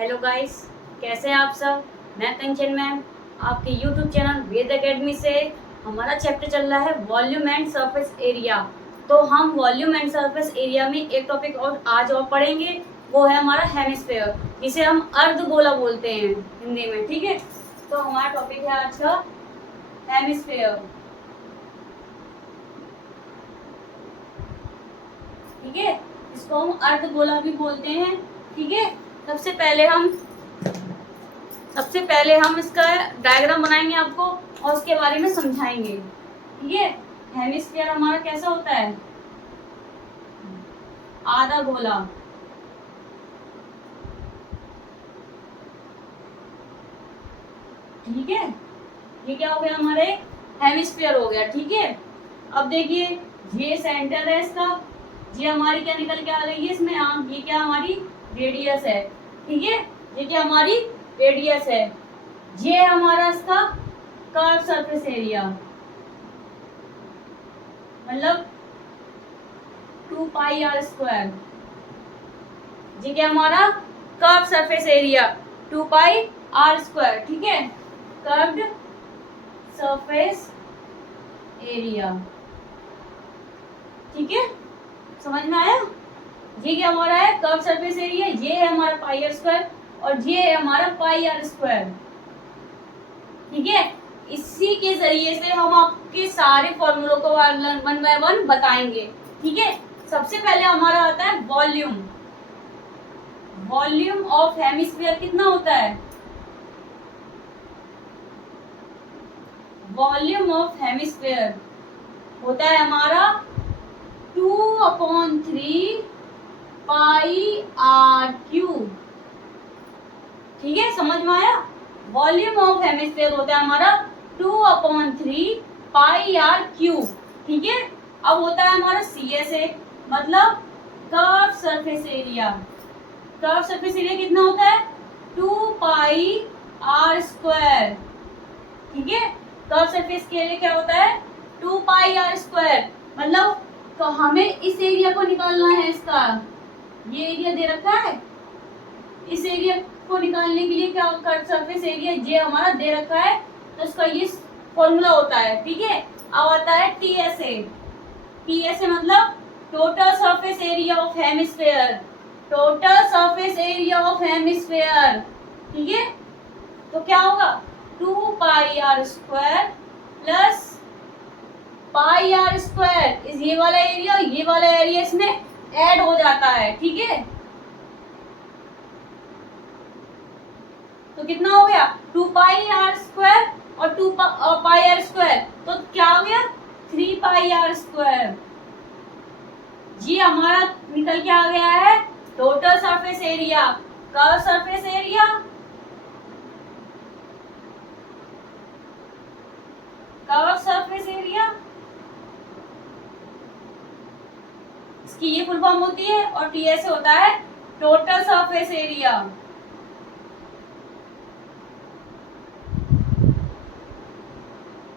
Hello guys, कैसे हैं आप सब। मैं कंचन मैम, आपके यूट्यूब चैनल वेद एकेडमी से। हमारा चैप्टर चल रहा है वॉल्यूम एंड सरफेस एरिया। तो हम वॉल्यूम एंड सरफेस एरिया में एक टॉपिक और आज और पढ़ेंगे, वो है हमारा हेमिस्फेयर, जिसे हम अर्धगोला बोलते हैं हिंदी में। ठीक है, तो हमारा टॉपिक है आज का हेमिस्फेयर। ठीक है, इसको हम अर्धगोला भी बोलते हैं। ठीक है, सबसे पहले हम इसका डायग्राम बनाएंगे आपको और उसके बारे में समझाएंगे। ठीक है, हेमिस्फीयर हमारा कैसा होता है, आधा गोला। ठीक है, ये क्या हो गया, हमारे हेमिस्फीयर हो गया। ठीक है, अब देखिए ये सेंटर है इसका, ये हमारी क्या निकल के आ रही है इसमें आम, ये क्या हमारी रेडियस है। ठीक है, ये क्या हमारी रेडियस है। ये हमारा इसका कर्व सरफेस एरिया, मतलब 2πr²। ये क्या हमारा कर्व सरफेस एरिया 2πr²। ठीक है, कर्व्ड सरफेस एरिया। ठीक है, समझ में आया। ये क्या हमारा है कर्व सरफेस एरिया, ये है हमारा πr² और ये है हमारा πr²। ठीक है, इसी के जरिए से हम आपके सारे फॉर्मूलों को वन बाय वन बताएंगे। ठीक है, सबसे पहले हमारा आता है वॉल्यूम। वॉल्यूम ऑफ हेमिस्फीयर कितना होता है, वॉल्यूम ऑफ हेमिस्फीयर होता है हमारा 2/3 πr³। ठीक है, समझ में आया। वॉल्यूम ऑफ हेमिस्फीयर होता है हमारा 2/3 πr³। ठीक है, अब होता है हमारा CSA, मतलब curve surface area. Curve surface area कितना होता है 2πr²। ठीक है, कर्व सरफेस के एरिया क्या होता है 2πr²। मतलब तो हमें इस एरिया को निकालना है, इसका ये एरिया दे रखा है, इस एरिया को निकालने के लिए क्या कर्व सरफेस एरिया ये हमारा दे रखा है, तो इसका ये फॉर्मूला होता है। ठीक है, अब आता है TSA। TSA मतलब total surface area of hemisphere, total surface area of hemisphere. ठीक है, तो क्या होगा 2πr² प्लस πr² इस ये वाला एरिया, ये वाला एरिया इसमें ऐड हो जाता है। ठीक है, तो कितना हो गया 2πr² और 2πr², तो क्या हो गया 3πr²। ये हमारा निकल के आ गया है total surface area, curve surface area, curve surface area, इसकी ये फुल फॉर्म होती है, और TSA होता है टोटल सरफेस एरिया।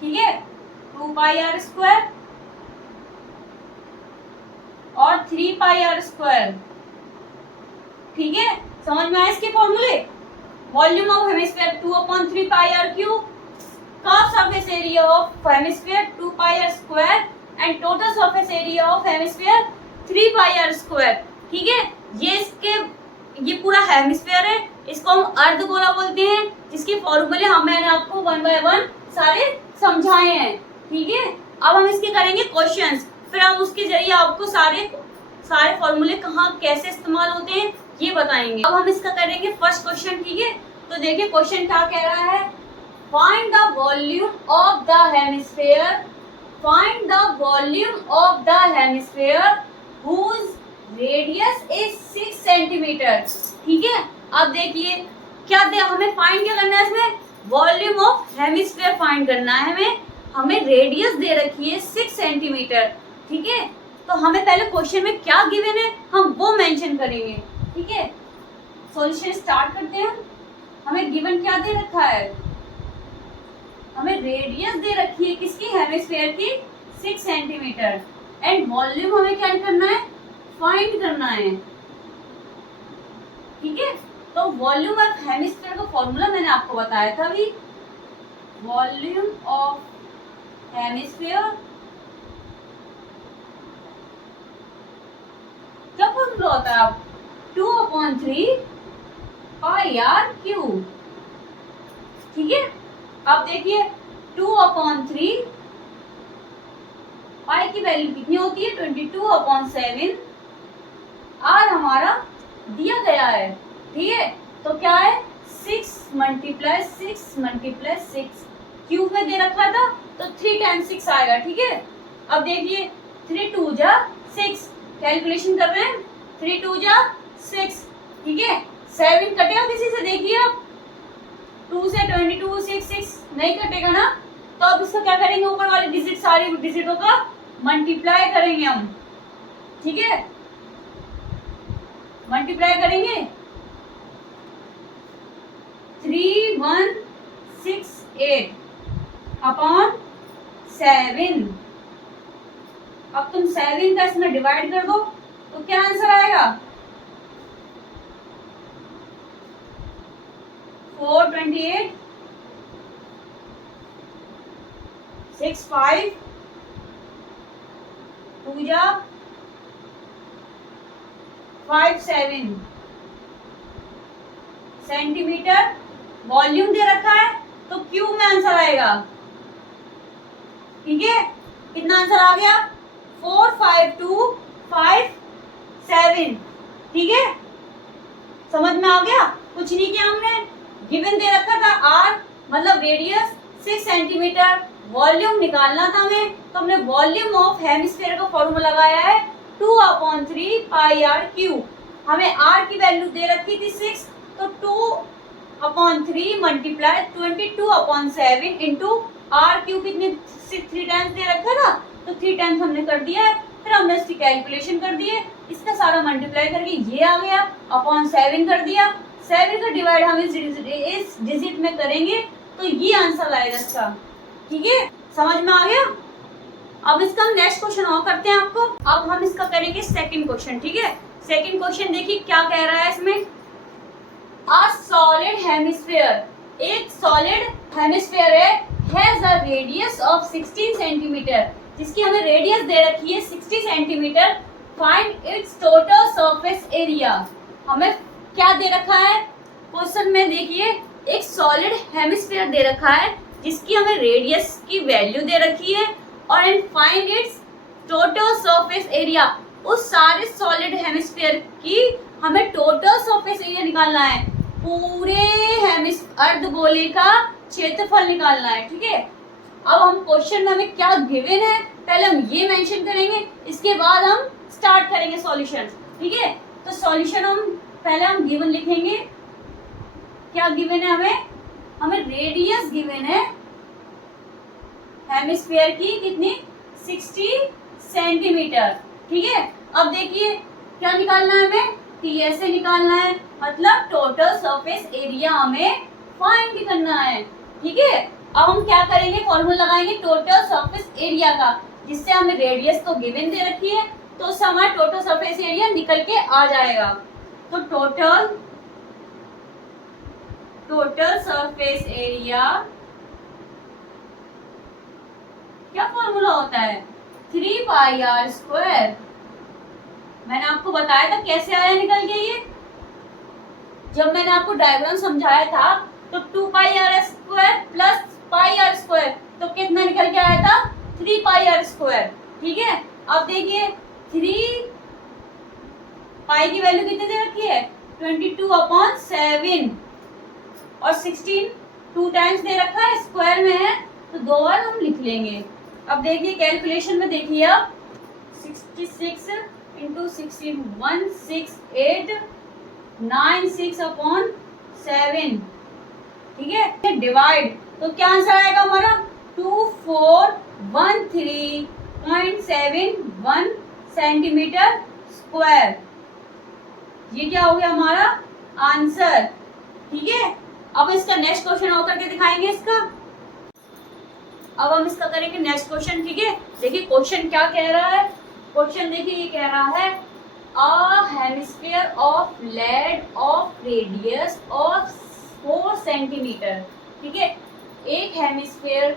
ठीक है, 2πr² और 3πr²। ठीक है, समझ में आया इसके फॉर्मूले। Volume of hemisphere 2/3 πr³, curve surface area of hemisphere 2πr² and total surface area of hemisphere 3πr²। ठीक है, ये पूरा हेमिस्फीयर है, इसको हम अर्धगोला बोलते हैं, जिसके फॉर्मूले मैंने आपको वन बाय वन सारे समझाए हैं। ठीक है, अब हम इसके करेंगे क्वेश्चंस, फिर हम उसके जरिए आपको सारे फॉर्मूले कहाँ कैसे इस्तेमाल होते हैं ये बताएंगे। अब हम इसका करेंगे फर्स्ट क्वेश्चन। ठीक है, तो देखिए क्वेश्चन क्या कह रहा है, find the volume of the hemisphere, find the volume of the hemisphere whose radius is 6 centimetre. ठीक है, अब देखिए क्या दे, हमें फाइंड क्या करना है इसमें, वॉल्यूम ऑफ हेमिस्फीयर फाइंड करना है। हमें रेडियस दे रखी है 6 सेंटीमीटर। ठीक है, तो हमें पहले क्वेश्चन में क्या गिवन है हम वो मेंशन करेंगे। ठीक है, सॉल्यूशन स्टार्ट करते हैं। हमें गिवन क्या दे रखा है, हमें रेडियस दे रखी है किसकी, हेमिस्फीयर की 6 सेंटीमीटर, एंड वॉल्यूम हमें क्या करना है, फाइंड करना है। ठीक है, तो तो वॉल्यूम ऑफ हेमिस्फीयर का फॉर्मूला मैंने आपको बताया था अभी, वॉल्यूम ऑफ हेमिस्फीयर क्या फॉर्मूला होता है? आप 2/3 पाई आर क्यूब, ठीक है। अब देखिए 2/3 पाई की वैल्यू कितनी होती है? 22/7। आर हमारा दिया गया है, ठीक है। तो क्या है? 6 × 6 क्यूब में दे रखा था, तो 3 × 6 आएगा, ठीक है। अब देखिए 3 2 जा 6, कैलकुलेशन कर रहे हैं, 3 2 जा 6, ठीक है। 7 कटेगा किसी से? देखिए आप 2 से 22 6 नहीं कटेगा ना, तो अब इसका क्या करेंगे? ऊपर वाले डिजिट, सारी डिजिटों का मल्टीप्लाई करेंगे हम, ठीक है। मल्टीप्लाई करेंगे 3168 अपॉन 7। अब तुम 7 का इसमें डिवाइड कर दो तो क्या आंसर आएगा? 428 6 5 2 जा 5 7 सेंटीमीटर वॉल्यूम दे रखा है, तो क्यूब में आंसर आएगा, ठीक है। कितना आंसर आ गया? 45257, ठीक है। समझ में आ गया? कुछ नहीं किया हमने, गिवन दे रखा था आर मतलब रेडियस 6 सेंटीमीटर, वॉल्यूम निकालना था हमें, तो हमने वॉल्यूम ऑफ हेमिस्फीयर का फॉर्मूला लगाया है 2/3 पाई आर क्यूब। हमें आर की वैल्यू दे रखी थी 6, तो 2/3 मल्टीप्लाई 22/7 इंटू आर क्यूब कितने 3 टाइम्स दे रखा था, तो 3 टाइम्स हमने कर दिया है। फिर हमने इसकी कैलकुलेशन कर दी है, इसका सारा मल्टीप्लाई करके ये आ गया, अपॉन 7 कर दिया। 7 का डिवाइड हम इस डिजिट में करेंगे तो ये आंसर आएगा इसका, ठीक है। समझ में आ गया? अब इसका हम नेक्स्ट क्वेश्चन और करते हैं आपको। अब हम इसका करेंगे सेकंड क्वेश्चन, ठीक है। सेकंड क्वेश्चन देखिए क्या कह रहा है इसमें। अ सॉलिड हेमिस्फीयर, एक solid hemisphere has a radius of 16 centimetre, जिसकी हमें रेडियस दे रखी है 60 centimetre. Find its total surface area. हमें क्या दे रखा है क्वेश्चन में? देखिए एक सॉलिड हेमिस्फीयर दे रखा है जिसकी हमें रेडियस की वैल्यू दे रखी है, और and find its total surface area. उस सारे सॉलिड हेमिस्फीयर की हमें टोटल सरफेस एरिया निकालना है, पूरे अर्धगोले का क्षेत्रफल निकालना है, ठीक है। अब हम क्वेश्चन में हमें क्या गिवन है पहले हम ये मेंशन करेंगे, इसके बाद हम स्टार्ट करेंगे सॉल्यूशन, ठीक है। तो सॉल्यूशन पहले हम गिवन लिखेंगे। क्या गिवन है हमें रेडियस गिवन है हेमिस्फीयर की कितनी? 60 सेंटीमीटर, ठीक है। अब देखिए क्या निकालना है हमें? टीएसए निकालना है, मतलब टोटल सरफेस एरिया हमें फाइंड करना है, ठीक है। अब हम क्या करेंगे? फॉर्मूला लगाएंगे टोटल सरफेस एरिया का, जिससे हमें रेडियस तो गिवन दे रखी है, तो उससे हमारा टोटल सरफेस एरिया निकल के आ जाएगा। तो टोटल सरफेस एरिया क्या फॉर्मूला होता है? 3 पाई आर स्क्वायर। मैंने आपको बताया था कैसे आया निकल के ये, जब मैंने आपको डायग्राम समझाया था तो 2 pi are square plus pi are square, तो कितना निकल के आया था? 3 पाई आर स्क्वायर, ठीक है। अब देखिए 3 पाई की वैल्यू कितनी दे रखी है? 22/7, और 16 2 टाइम्स दे रखा है, स्क्वायर में है तो 2 बार हम लिख लेंगे। अब देखिए कैलकुलेशन में देखिए आप 66 × 16 16896/7, ठीक है। डिवाइड तो क्या आंसर आएगा हमारा? 2413.71 सेंटीमीटर स्क्वायर। ये क्या हो गया हमारा आंसर, ठीक है। अब इसका नेक्स्ट क्वेश्चन और करके दिखाएंगे इसका। अब हम इसका करेंगे नेक्स्ट क्वेश्चन, ठीक है। देखिए क्वेश्चन क्या कह रहा है। क्वेश्चन देखिए ये कह रहा है A hemisphere of lead of radius of 4 centimetre. ठीक है, एक हेमिस्फेयर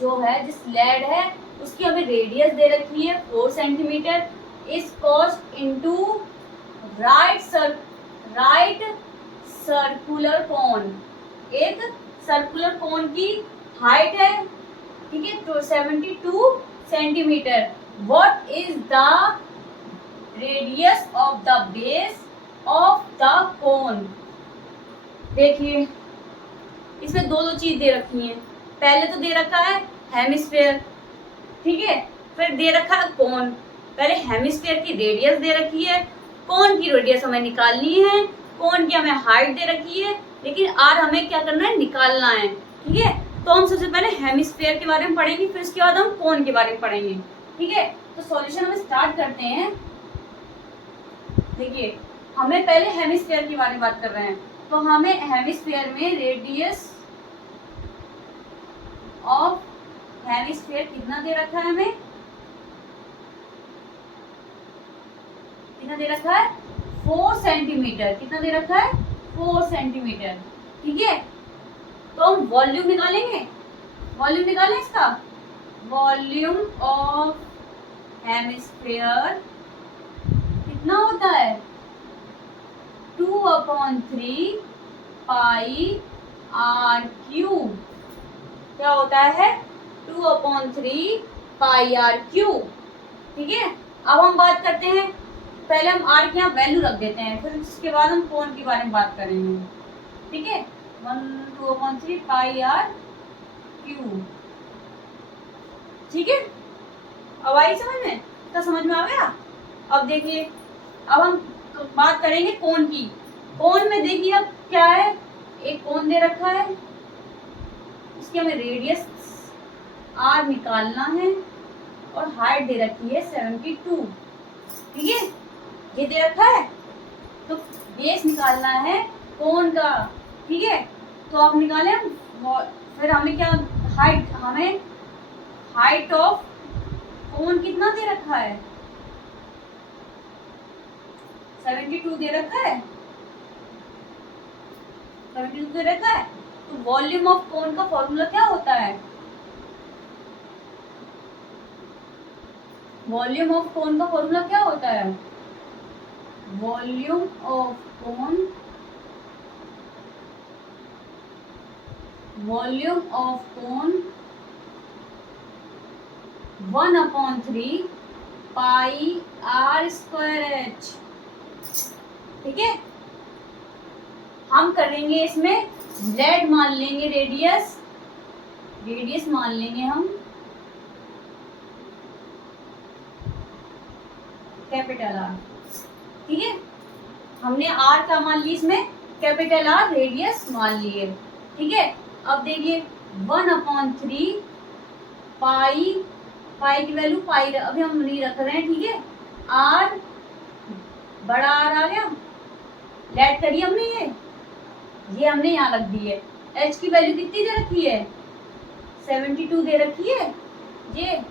जो है जिस लेड है उसकी हमें रेडियस दे रखी है 4 centimetre, is cost into right circular cone. एक सर्कुलर कोन की हाइट है, ठीक है, तो 72 centimetre. What is the radius of the base of the cone. देखिए इसमें दो चीज दे रखी है। पहले तो दे रखा है हेमिस्फेयर, ठीक है, फिर दे रखा है कोन। पहले हेमिस्फेयर की रेडियस दे रखी है, कोन की रेडियस हमें निकालनी है, कोन की हमें हाइट दे रखी है, लेकिन आर हमें क्या करना है, निकालना है। ठीक है, तो हम सबसे पहले हेमिस्फेयर के बारे में पढ़ेंगे, फिर उसके बाद हम कोन के बारे में पढ़ेंगे। ठीक है, तो सॉल्यूशन हम स्टार्ट करते हैं। देखिए हमें पहले हेमिस्फेयर के बारे में बात कर रहे हैं, तो हमें हेमिस्फेयर में रेडियस ऑफ हेमिस्फेयर कितना दे रखा है, हमें कितना दे रखा है, 4 सेंटीमीटर। कितना दे रखा है, 4 सेंटीमीटर। ठीक है, तो हम वॉल्यूम निकालेंगे, वॉल्यूम निकालें इसका। वॉल्यूम ऑफ हेमिस्फेयर कितना होता है, 2/3 पाई आर क्यूब। क्या होता है, 2/3 पाई आर क्यूब। ठीक है, अब हम बात करते हैं, पहले हम आर की यहाँ वैल्यू रख देते हैं, फिर उसके बाद हम कोन के बारे में बात करेंगे। ठीक है, 2/3 पाई आर क्यूब। ठीक है, अब आई समझ में, तो समझ में आ गया। अब देखिए, अब हम तो बात करेंगे कोन की। कोन में देखिए अब क्या है, एक कोन दे रखा है, उसकी हमें रेडियस आर निकालना है और हाइट दे रखी है 72। ठीक है, ये दे रखा है, तो बेस निकालना है कोन का। ठीक है, तो आप निकालें, फिर हमें क्या, हमें हाइट ऑफ कोन कितना दे रखा है, 72 दे रखा है, 72 दे रखा है। तो वॉल्यूम ऑफ कोन का फॉर्मूला क्या होता है, वॉल्यूम ऑफ कोन का फॉर्मूला क्या होता है, volume of cone, volume of cone 1/3 pi are square H. ठीक है, हम करेंगे इसमें लेड मान लेंगे, रेडियस मान लेंगे हम कैपिटल आर। ठीक है, हमने आर का मान ली, इसमें कैपिटल आर रेडियस मान लिए। ठीक है, अब देखिए 1/3 पाई की वैल्यू पाई अभी हम नहीं रख रहे हैं। ठीक है, आर बड़ा आर आ गया, लेट करिए हमने, ये हमने यहाँ रख दी है। एच की वैल्यू कितनी दे रखी है, 72 दे रखी है, ये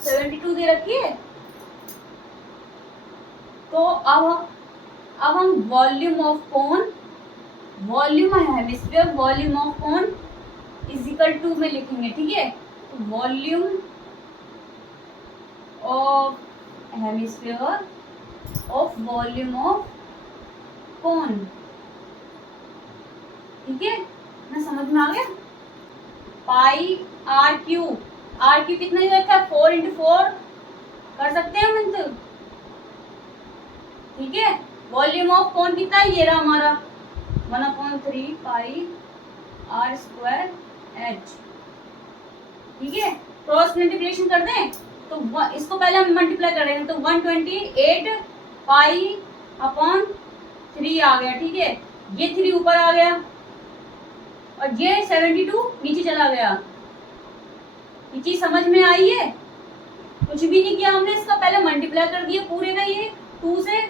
72 दे रखी है। तो अब हम volume of cone, volume hemisphere, volume of cone is equal to में लिखेंगे। ठीक है, तो volume of hemisphere of volume of cone. ठीक है, ना समझ में आ गया। Pi R cube, R cube कितना रखा है, 4 × 4 कर सकते हैं हम तो। ठीक है, वॉल्यूम ऑफ कोन कितना है, ये रहा हमारा 1/3 पाई आर स्क्वायर एच। ठीक है, क्रॉस मल्टीप्लिकेशन कर दें तो इसको पहले हम मल्टीप्लाई करेंगे, तो 128 पाई/3 आ गया। ठीक है, ये 3 ऊपर आ गया और ये 72 नीचे चला गया। ये चीज समझ में आई है, कुछ भी नहीं किया हमने, इसका पहले मल्टीप्लाई कर दिया पूरे का, ये 2 से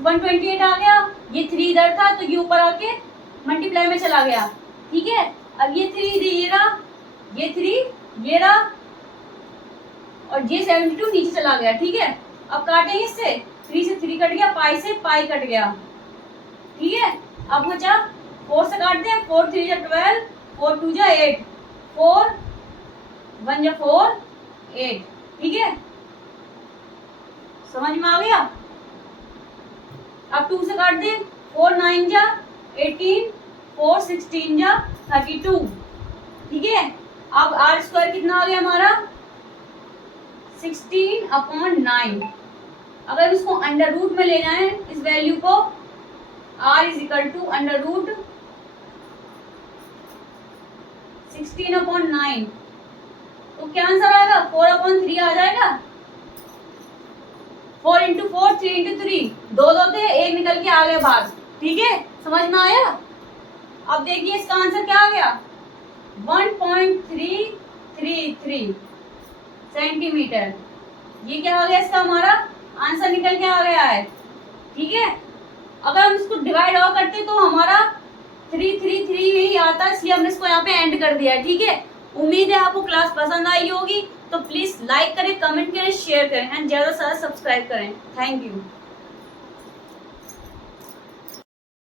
128 आ गया, ये 3 इधर था तो ये ऊपर आके मल्टीप्लाई में चला गया। ठीक है, अब ये 3 ये रहा, ये 3 ये रहा और ये 72 नीचे चला गया। ठीक है, अब काटें इससे 3 से 3 कट गया, पाई से पाई कट गया, ठीक है। अब बचा 4 से काटते हैं, 4 3 जा 12, 4 2 जा 8, 4 1 जा 4 8, ठीक है, समझ में आ गया। अब 2 से काट दे, 4 9 जा 18, 4 16 जा 32, ठीक है। अब आर स्क्वायर कितना आ गया हमारा 16/9। अगर इसको अंडर रूट में ले जाएं इस वैल्यू को, r is equal to under root 16/9, तो क्या आंसर आएगा 4/3 आ जाएगा। 4 इंटू 4 3 इंटू 3, 2 2 थे, 1 निकल के आ गया बाहर, ठीक है, समझ में आया। अब देखिए इसका आंसर क्या आ गया 1.333 सेंटीमीटर। ये क्या आ गया इसका हमारा आंसर निकल के आ गया है, ठीक है। अगर हम इसको डिवाइड और करते तो हमारा 333 यही आता, इसलिए हमने इसको यहाँ पे एंड कर दिया है, ठीक है। उम्मीद है आपको क्लास पसंद आई होगी, तो प्लीज लाइक करें, कमेंट करें, शेयर करें एंड ज्यादा से ज्यादा सब्सक्राइब करें। Thank you.